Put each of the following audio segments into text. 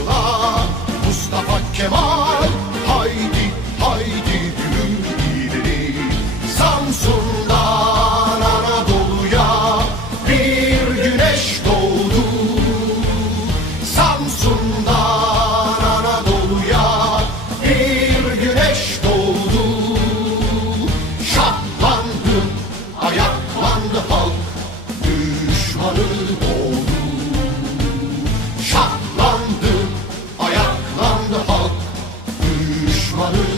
Islam. Waterloo.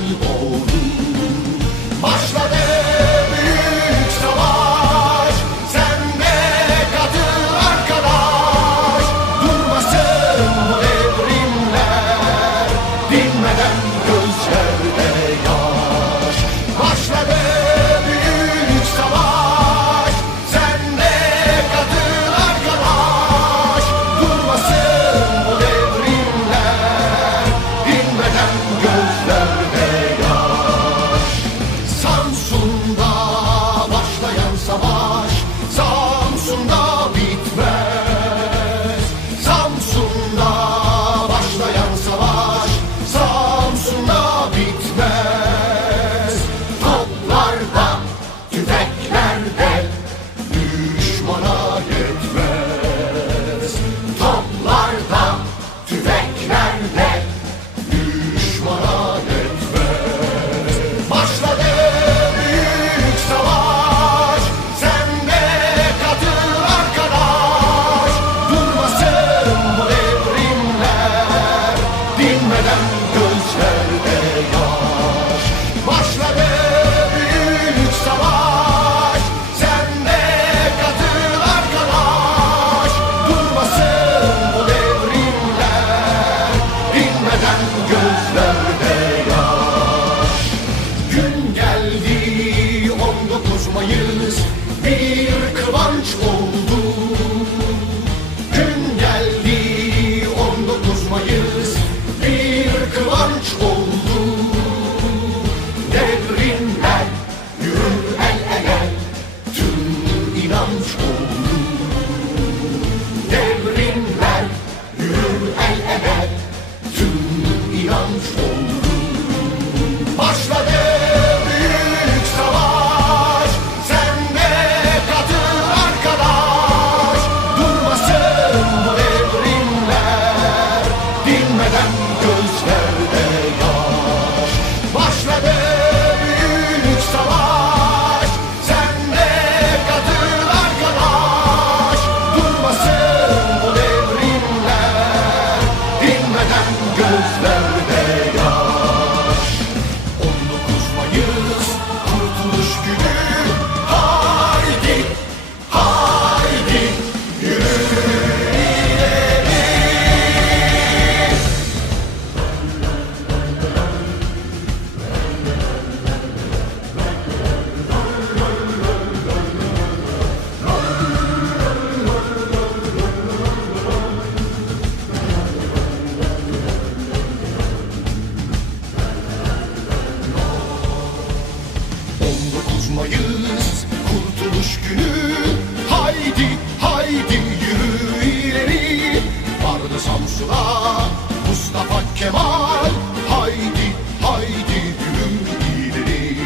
asla Mustafa Kemal. Haydi haydi gülüm ileri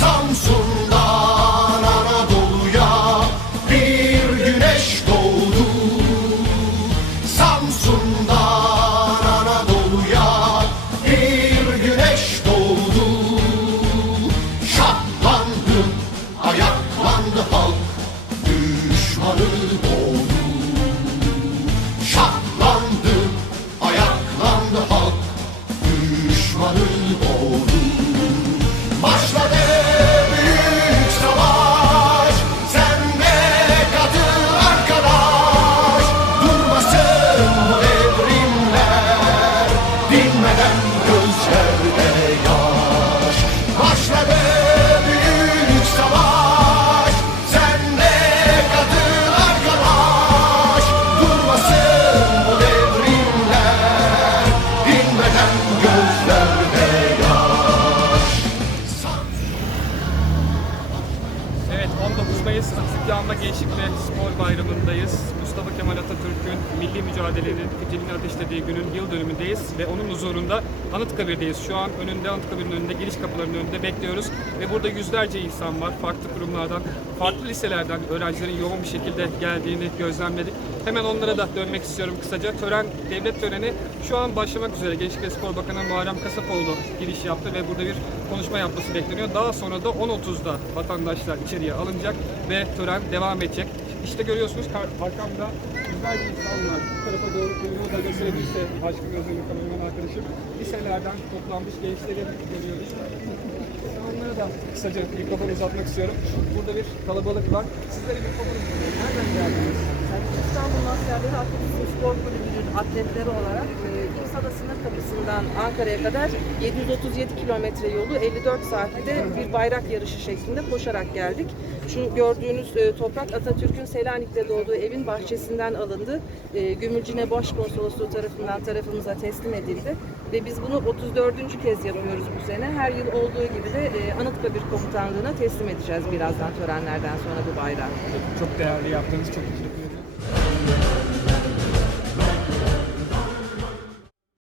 Samsun'dan Anadolu'ya bir güneş doğdu. Samsun'dan Anadolu'ya bir güneş doğdu. Şahlandı ayaklandı halk. Düşmanı Çarşamba Gençlik ve Spor Bayramı'ndayız. Mustafa Kemal Atatürk'ün milli mücadelenin fitilini ateşlediği günün yıl dönümündeyiz ve onun huzurunda Anıtkabir'deyiz. Şu an önünde Anıtkabir'in önünde giriş kapılarının önünde bekliyoruz ve burada yüzlerce insan var. Farklı kurumlardan, farklı liselerden öğrencilerin yoğun bir şekilde geldiğini gözlemledik. Hemen onlara da dönmek istiyorum kısaca. Tören, devlet töreni şu an başlamak üzere. Gençlik ve Spor Bakanı Muharrem Kasapoğlu giriş yaptı ve burada bir konuşma yapması bekleniyor. Daha sonra da 10.30'da vatandaşlar içeriye alınacak ve tören devam edecek. İşte görüyorsunuz arkamda yüzlerce insanlar bu tarafa doğru kuyruğu da gösterebilirse aşkı gözlerini kameraman arkadaşım. Liselerden toplanmış gençleri görüyoruz. Onlara da kısaca mikrofon uzatmak istiyorum. Burada bir kalabalık var. Sizlere mikrofon uzatıyorum. Nereden geldiniz? İstanbul Askerleri Atletizm Spor Kulübü'nün atletleri olarak e, İmsada sınır kapısından Ankara'ya kadar 737 kilometre yolu 54 saatte bir bayrak yarışı şeklinde koşarak geldik. Şu gördüğünüz e, toprak Atatürk'ün Selanik'te doğduğu evin bahçesinden alındı. E, Gümülcine Başkonsolosluğu tarafından tarafımıza teslim edildi. Ve biz bunu 34. kez yapıyoruz bu sene. Her yıl olduğu gibi de e, Anıtkabir Komutanlığı'na teslim edeceğiz birazdan törenlerden sonra bu bayrağı. Çok değerli yaptığınız çok